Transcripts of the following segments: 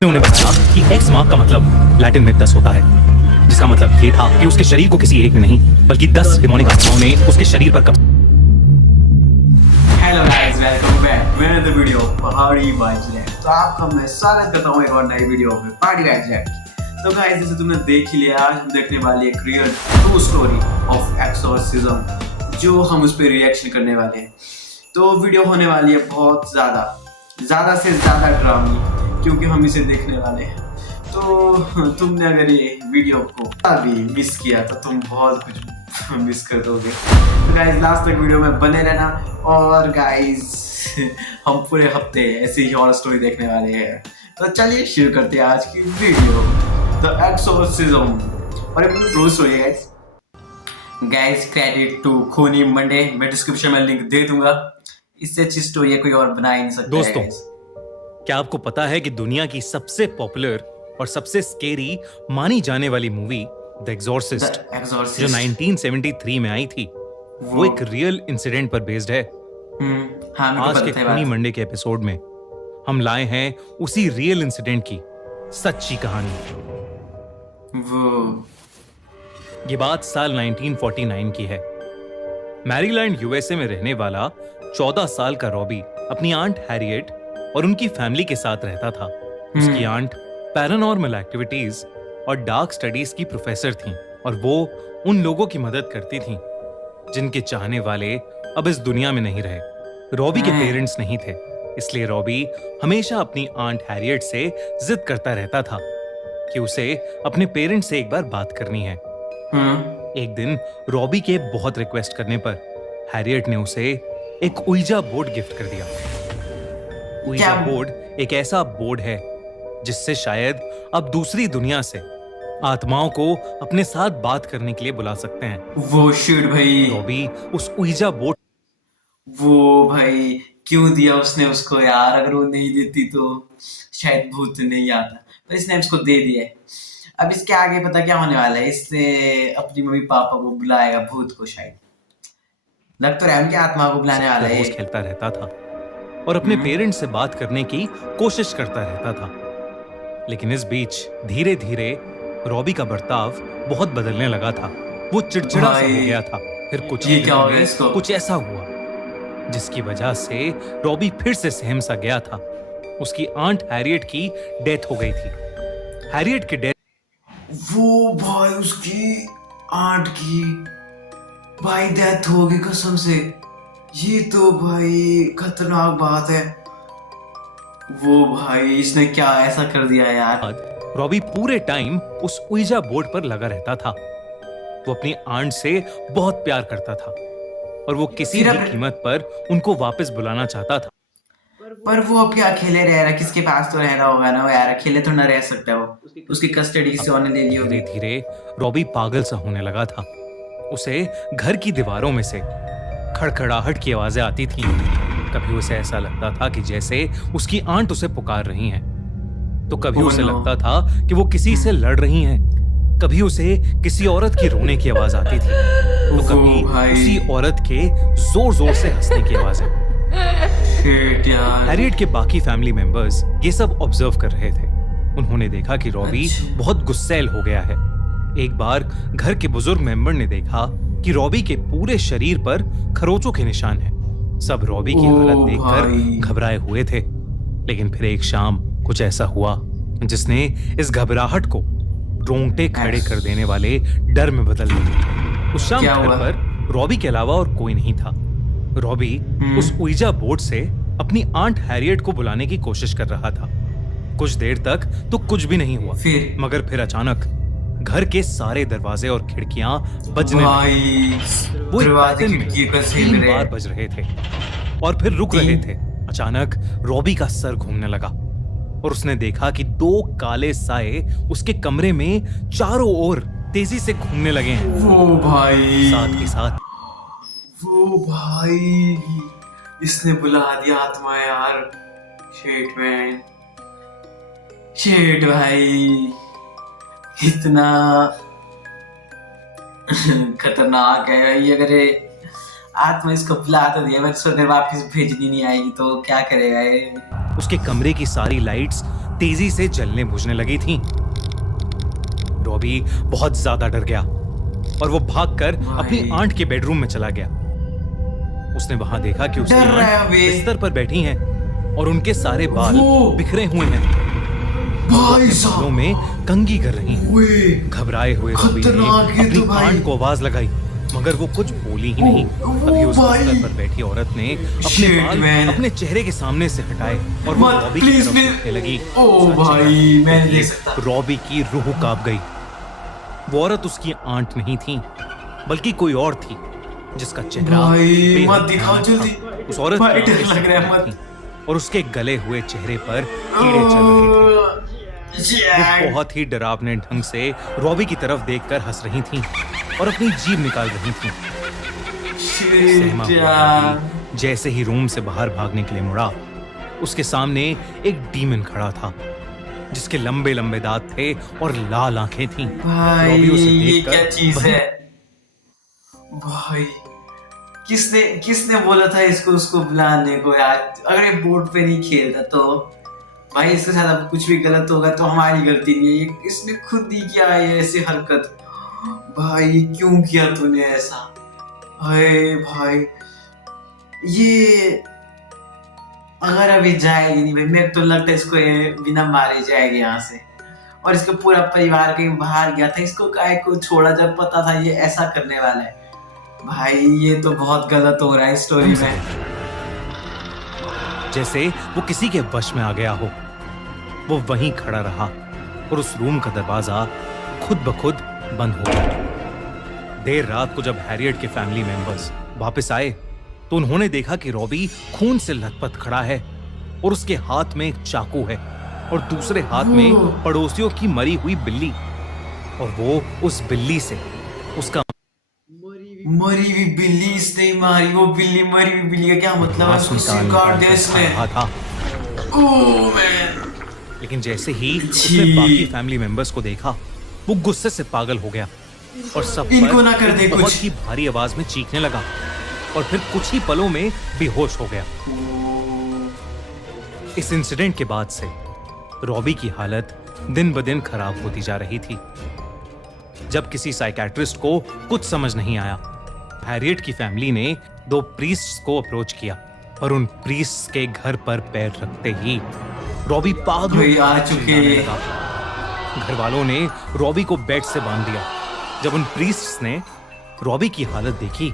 उन्होंने बताया कि एक्स मार्क का मतलब लैटिन में 10 होता है, जिसका मतलब ये था कि उसके शरीर को किसी एक ने नहीं बल्कि 10 डिमोनिक आत्माओं ने उसके शरीर पर कब्जा। Hello guys, welcome back to another video Pahadi Vibes Lab. तो आपका मैं स्वागत करता हूं एक और नई वीडियो में पहाड़ी वाइब्स लैब की। तो गाइस, जैसे तुमने देख ही लिया, आज हम देखने वाले एक real true story of exorcism, जो हम उस पर रिएक्शन करने वाले हैं। तो वीडियो होने वाली है बहुत ज़्यादा से ज़्यादा ड्रामी, क्योंकि हम इसे देखने वाले हैं। तो तुमने अगर ये वीडियो को अभी मिस किया तो तुम बहुत कुछ मिस कर दोगे। तो गाइस, लास्ट तक वीडियो में बने रहना। और गाइस, हम पूरे हफ्ते ऐसी ही हॉरर स्टोरी देखने वाले हैं। तो चलिए शुरू करते हैं आज की वीडियो, द एक्सोर्सिज्म। और एक ट्रू स्टोरी है गाइस। क्रेडिट टू खूनी मंडे, मैं डिस्क्रिप्शन में लिंक दे दूंगा। इससे अच्छी स्टोरी कोई और बना ही नहीं सकता। दोस्तों, क्या आपको पता है कि दुनिया की सबसे पॉपुलर और सबसे स्केरी मानी जाने वाली मूवी द एग्जॉर्सिस्ट, जो 1973 में आई थी, वो एक रियल इंसिडेंट पर बेस्ड है। आज के खूनी मंडे के एपिसोड में हम लाए हैं उसी रियल इंसिडेंट की सच्ची कहानी। ये बात साल 1949 की है। मैरीलैंड यूएसए में रहने वाला 14 साल का रॉबी अपनी आंट हैरियट और उनकी फैमिली के साथ रहता था। उसकी आंट पैरानॉर्मल एक्टिविटीज और डार्क स्टडीज की प्रोफेसर थीं, और वो उन लोगों की मदद करती थीं जिनके चाहने वाले अब इस दुनिया में नहीं रहे। रॉबी के पेरेंट्स नहीं थे, इसलिए रॉबी हमेशा अपनी आंट हैरियट से जिद करता रहता था कि उसे अपने पेरेंट्स से एक बार बात करनी है। एक दिन रॉबी के बहुत रिक्वेस्ट करने पर हैरियट ने उसे एक उइजा बोर्ड गिफ्ट कर दिया। उइजा बोर्ड एक ऐसा बोर्ड है जिससे शायद आप दूसरी दुनिया से आत्माओं को अपने साथ बात करने के लिए बुला सकते हैं। वो शिट भाई, रॉबी उस उइजा बोर्ड, वो भाई क्यों दिया उसने उसको यार? अगर वो नहीं देती तो शायद भूत नहीं आता, पर इसने उसको दे दिया है। अब इसके आगे पता क्या होने वाला है। इससे अपनी मम्मी पापा को बुलाएगा, भूत को। शायद लग तो रहा है उनकी आत्मा को बुलाने वाला है। रोज खेलता रहता था और अपने पेरेंट्स से बात करने की कोशिश करता रहता था। लेकिन इस बीच धीरे धीरे रॉबी का बर्ताव बहुत बदलने लगा था। वो चिड़चिड़ा सा हो गया था। फिर कुछ ऐसा हुआ जिसकी वजह से रॉबी फिर से सहम सा गया था। उसकी आंट हैरियट की डेथ हो गई थी। हैरियट की डेथ, वो भाई उसकी आंट की भाई डेथ हो गई, कसम से। ये तो भाई खतरनाक बात है। वो भाई इसने क्या ऐसा कर दिया यार। रॉबी पूरे टाइम उस उइजा बोर्ड पर लगा रहता था। वो अपनी आंट से बहुत प्यार करता था और वो किसी भी कीमत पर उनको वापस बुलाना चाहता था। पर वो अब क्या अकेले रह रहा? किसके पास तो रहना होगा ना वो यार, अकेले तो ना रह सकता वो। उसकी कस्टडी से उन्होंने ले ली होगी। धीरे धीरे रॉबी पागल सा होने लगा था। उसे घर की दीवारों में से खड़खड़ाहट की आवाजें आती थी। कभी उसे ऐसा लगता था कि जैसे उसकी आंट उसे पुकार रही हैं, तो कभी उसे लगता था कि वो किसी से लड़ रही हैं। कभी उसे किसी औरत की रोने की आवाज आती थी, तो कभी उसी औरत के जोर जोर से हंसने की आवाजें। हैरियट के बाकी फैमिली मेंबर्स ये सब ऑब्जर्व कर रहे थे। उन्होंने देखा कि रॉबी बहुत गुस्सैल हो गया है। एक बार घर के बुजुर्ग मेंबर ने देखा कि रॉबी के पूरे शरीर पर खरोचों के निशान हैं। सब रॉबी की हालत देखकर घबराए हुए थे। लेकिन फिर एक शाम कुछ ऐसा हुआ जिसने इस घबराहट को रोंगटे खड़े कर देने वाले डर में बदल दिया। उस शाम घर पर रॉबी के अलावा और कोई नहीं था। रॉबी उस उइजा बोर्ड से अपनी आंट हैरियट को बुलाने की कोशिश कर रहा था। कुछ देर तक तो कुछ भी नहीं हुआ, मगर फिर अचानक घर के सारे दरवाजे और खिड़कियां बजने लगी। वो तीन बार बज रहे थे और फिर रुक रहे थे। अचानक रॉबी का सर घूमने लगा और उसने देखा कि दो काले साए उसके कमरे में चारों ओर तेजी से घूमने लगे हैं। वो भाई, साथ ही साथ वो भाई इसने बुला दिया आत्मा यार। शेट मैन, शेट भाई, इतना खतरनाक है ये। अगर आत्मा इसको बुला तो दिया, अगर वापस भेजनी नहीं आएगी तो क्या करेगा ये? उसके कमरे की सारी लाइट्स तेजी से जलने बुझने लगी थीं। रॉबी बहुत ज्यादा डर गया और वो भागकर अपनी आंट के बेडरूम में चला गया। उसने वहां देखा कि उसकी आंट बिस्तर पर बैठी हैं और उनके सारे बाल बिखरे हुए हैं। बालों में कंघी कर रही हैं। घबराए हुए रॉबी ने अपनी आंट को आवाज लगाई, मगर वो कुछ बोली ही नहीं। अभी उस बिस्तर पर बैठी औरत ने अपने बाल अपने चेहरे के सामने से हटाए और वो रॉबी की तरफ देखने लगी। भाई मैं नहीं देख सकता। रॉबी की रूह कांप गई। वो औरत उसकी आंट नहीं थी, बल्कि कोई और थी जिसका चेहरा मत दिखाओ जल्दी। उस औरत की और उसके गले हुए चेहरे पर कीड़े चल रहे थे। वो बहुत ही डरावने ढंग से रॉबी की तरफ देखकर हंस रही थीं और अपनी जीभ निकाल रही थीं। सहमा हुआ रॉबी जैसे ही रूम से बाहर भागने के लिए मुड़ा, उसके सामने एक डीमन खड़ा था जिसके लंबे लंबे दांत थे और लाल आंखें थीं। रॉबी उसे देखकर क्या चीज है भाई? किसने बोला था इसको उसको बुलाने को यार? अगर ये बोर्ड पे नहीं खेलता तो भाई इसके साथ अब कुछ भी गलत होगा तो हमारी गलती नहीं है। ये इसने खुद ही किया है ऐसी हरकत। भाई क्यों किया तूने ऐसा? भाई ये अगर अभी जाएगी नहीं भाई, मेरे तो लगता है इसको ये बिना मारे जाएगी यहाँ से। और इसका पूरा परिवार कहीं बाहर गया था, इसको काय को छोड़ा जब पता था ये ऐसा करने वाला है। भाई ये तो बहुत गलत हो रहा है स्टोरी में। जैसे वो किसी के वश में आ गया हो। वो वहीं खड़ा रहा और उस रूम का दरवाजा खुद ब खुद बंद हो गया। देर रात को जब हैरियट के फैमिली मेंबर्स वापस आए तो उन्होंने देखा कि रॉबी खून से लथपथ खड़ा है और उसके हाथ में एक चाकू है और दूसरे हाथ में पड़ोसियों की मरी हुई बिल्ली। और वो उस बिल्ली से उसका मरी हुई बिल्ली इसने मारी। वो बिल्ली मरी हुई बिल्ली का क्या मतलब है? उसको सिम कार्ड दे इसने। Oh man. लेकिन जैसे ही उसने बाकी फैमिली मेंबर्स को देखा, वो गुस्से से पागल हो गया और सब इनको ना कर दे कुछ। बहुत ही भारी आवाज में चीखने लगा और फिर कुछ ही पलों में बेहोश हो गया। इस इंसिडेंट के बाद से रॉबी की हालत दिन ब दिन खराब होती जा रही थी। जब किसी साइकियाट्रिस्ट को कुछ समझ नहीं आया, हैरियट की फैमिली ने 2 प्रीस्ट्स को अप्रोच किया, पर उन प्रीस्ट्स के घर पर पैर रखते ही रॉबी पागल आ चुके। घर वालों ने रॉबी को बेड से बांध दिया। जब उन प्रीस्ट्स ने रॉबी की हालत देखी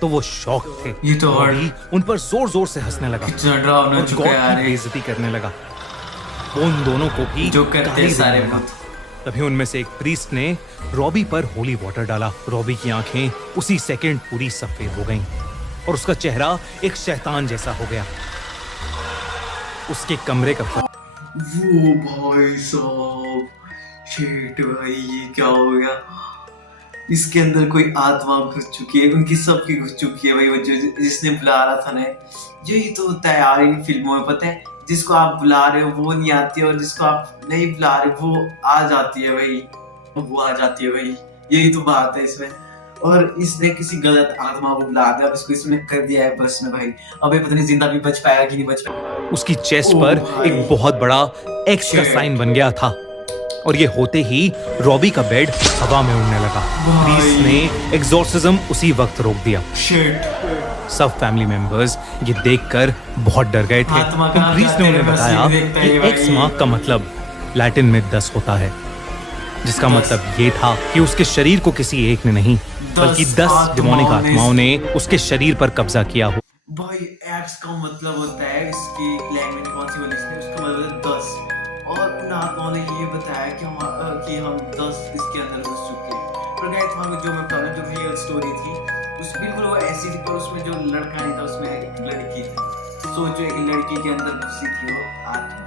तो वो शॉक थे। ये तो रॉबी उन पर जोर जोर से हंसने लगा और गॉड की बेइज्जती करने लगा। वो उन दोनों को भी जो करते सारे। तभी उनमें से एक प्रीस्ट ने रॉबी पर होली वाटर डाला। रॉबी की आंखें उसी सेकंड पूरी सफेद हो गईं और उसका चेहरा एक शैतान जैसा हो गया। उसके कमरे का वो भाई साहब, शिट भाई ये क्या हो गया? इसके अंदर कोई आत्मा घुस चुकी है, उनकी सबकी घुस चुकी है भाई। वो जिसने बुला रहा था ना, यही तो होता है यार इन फिल्मों में, पता है? जिसको आप बुला रहे हो वो नहीं आती है और जिसको आप नहीं बुला रहे वो आ जाती है भाई। वो आ जाती है भाई, यही तो बात है इसमें। और इसने किसी गलत आत्मा को बुला दिया, इसको इसमें कर दिया है बस में भाई। अबे पता नहीं जिंदा भी बच पाएगा कि नहीं बच पाएगा। उसकी चेस्ट पर एक बहुत बड़ा एक्स का साइन बन गया था और ये होते ही रॉबी का बेड हवा में उड़ने लगा। प्रीस्ट ने एग्जॉर्सिज्म उसी वक्त रोक दिया। सब फैमिली मेंबर्स ये देखकर बहुत डर गए थे। प्रीस्ट ने उन्हें बताया कि एक्स मार्क का मतलब लैटिन में 10 होता है, जिसका मतलब ये था कि उसके शरीर को किसी एक ने नहीं बल्कि 10 डिमोनिक आत्माओं ने उसके शरीर पर कब्जा किया हो। भाई एक्स का मतलब होता है, इसकी लैंग्वेज कौन सी बोली इसने, उसका मतलब है 10। और उन आत्माओं ने ये बताया कि हम 10 इसके अंदर घुस चुके हैं। पर गाइस वहां जो मैं कहूं, जो रियल स्टोरी थी उस बिल्कुल वो ऐसी थी, पर उसमें जो लड़का नहीं था उसमें एक लड़की थी। सोचो एक लड़की के अंदर घुसी थी वो आत्मा।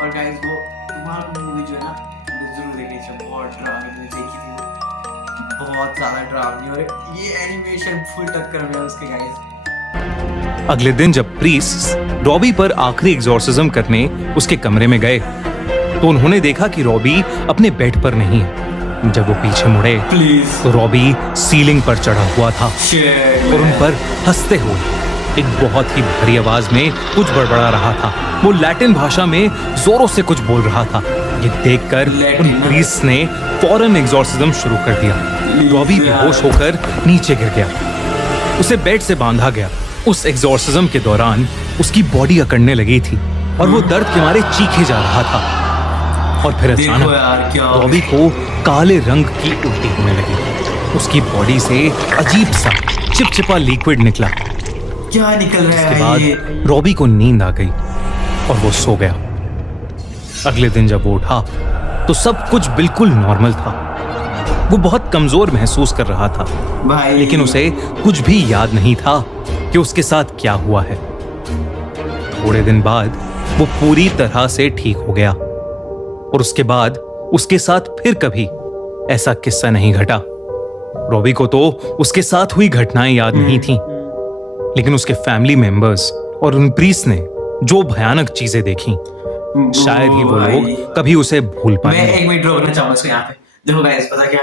और गाइस वो तुम्हारा मूवी जो है ना जरूर देखनी चाहिए, बहुत डरावनी देखी थी वो, बहुत ज्यादा डरावनी। और ये एनिमेशन फुल टक्कर में उसके गाइस। अगले दिन जब प्रीस्ट रॉबी पर आखिरी एग्जॉर्सिज्म करने उसके कमरे में गए तो उन्होंने देखा कि रॉबी अपने बेड पर नहीं है। जब वो पीछे मुड़े तो रॉबी सीलिंग पर चढ़ा हुआ था और उन पर हंसते हुए एक बहुत ही भारी आवाज में कुछ बड़बड़ा रहा था। वो लैटिन भाषा में जोरों से कुछ बोल रहा था। ये देखकर उन प्रीस्ट ने फौरन एग्जॉर्सिज्म शुरू कर दिया। रॉबी बेहोश होकर नीचे गिर गया। उसे बेड से बांधा गया। उस एग्जॉर्सिज्म के दौरान उसकी बॉडी अकड़ने लगी थी और वो दर्द के मारे चीखे जा रहा था। और फिर अचानक रॉबी को काले रंग की उल्टी होने लगी। उसकी बॉडी से अजीब सा चिपचिपा लिक्विड निकला। क्या निकल रहा है? इसके बाद रॉबी को नींद आ गई और वो सो गया। अगले दिन जब वो उठा तो सब कुछ बिल्कुल नॉर्मल था। वो बहुत कमजोर महसूस कर रहा था भाई, लेकिन उसे कुछ भी याद नहीं था कि उसके साथ क्या हुआ है। थोड़े दिन बाद वो पूरी तरह से ठीक हो गया और उसके बाद उसके साथ फिर कभी ऐसा किस्सा नहीं घटा। रॉबी को तो उसके साथ हुई घटनाएं याद नहीं थी, लेकिन उसके फैमिली मेंबर्स और उन प्रीस्ट ने जो भयानक चीजें देखी, शायद ही वो लोग कभी उसे भूल मैं पाएंगे। एक मिनट रोकना चाहूंगा इसको यहाँ पे। देखो गाइस, पता क्या,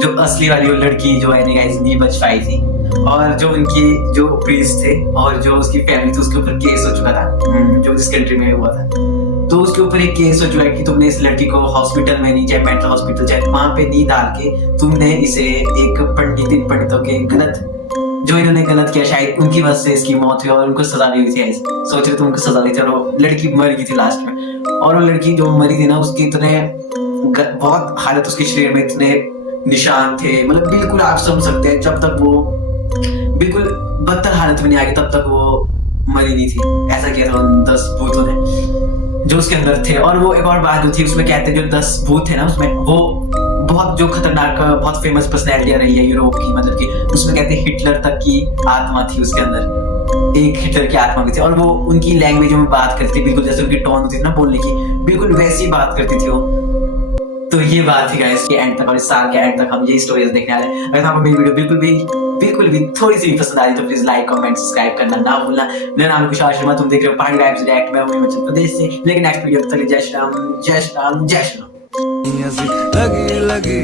जो असली वाली वो लड़की जो है गाइस नहीं बच पाई थी, और जो उनकी जो प्रीस्ट थे और जो उसकी फैमिली थी उसके ऊपर केस हो चुका था, जो जिस कंट्री में हुआ था, तो उसके ऊपर एक केस हो चुका है कि तुमने इस लड़की को हॉस्पिटल में नहीं, चाहे मेंटल हॉस्पिटल चाहे वहां पे नहीं डाल के तुमने इसे एक पंडितों के गलत, जो इन्होंने गलत किया, शायद उनकी वजह से इसकी मौत हुई और उनको सजा भी हुई थी। सोच रहे तुमको सजा दी, चलो लड़की मर गई थी लास्ट में, और वो लड़की जो मरी थी ना उसकी इतने बहुत हालत, उसके शरीर में इतने निशान थे, मतलब बिल्कुल आप समझ सकते हैं, जब तक वो बिल्कुल बदतर हालत में नहीं आ गई तब तक वो मरी नहीं थी। ऐसा किया था उन 10 भूतों ने जो उसके अंदर थे। और वो एक और बात जो थी उसमें कहते हैं जो 10 भूत थे ना उसमें, वो बहुत जो खतरनाक बहुत फेमस पर्सनैलिटी रही है यूरोप की, मतलब कि उसमें कहते हैं हिटलर तक की आत्मा थी उसके अंदर, एक हिटलर की आत्मा भी थी। और वो उनकी लैंग्वेज में बात करती थी, बिल्कुल जैसे उनकी टोन होती थी ना बोलने की, बिल्कुल वैसी बात करती थी वो। तो ये बात थी गाइस कि एंड तक, और इस साल के एंड तक हम ये स्टोरीज देखने वाले हैं। अगर आपको मेरी वीडियो बिल्कुल भी थोड़ी सी भी पसंद आ रही तो प्लीज लाइक कमेंट सब्सक्राइब करना ना भूलना। मेरा नाम है कुशाल शर्मा, तुम देख रहे हो पहाड़ी वाइब्स रिएक्ट। मैं हूं हिमाचल प्रदेश से। लेकिन नेक्स्ट वीडियो तक जय श्री राम, जय श्री राम, जय श्री राम। लगी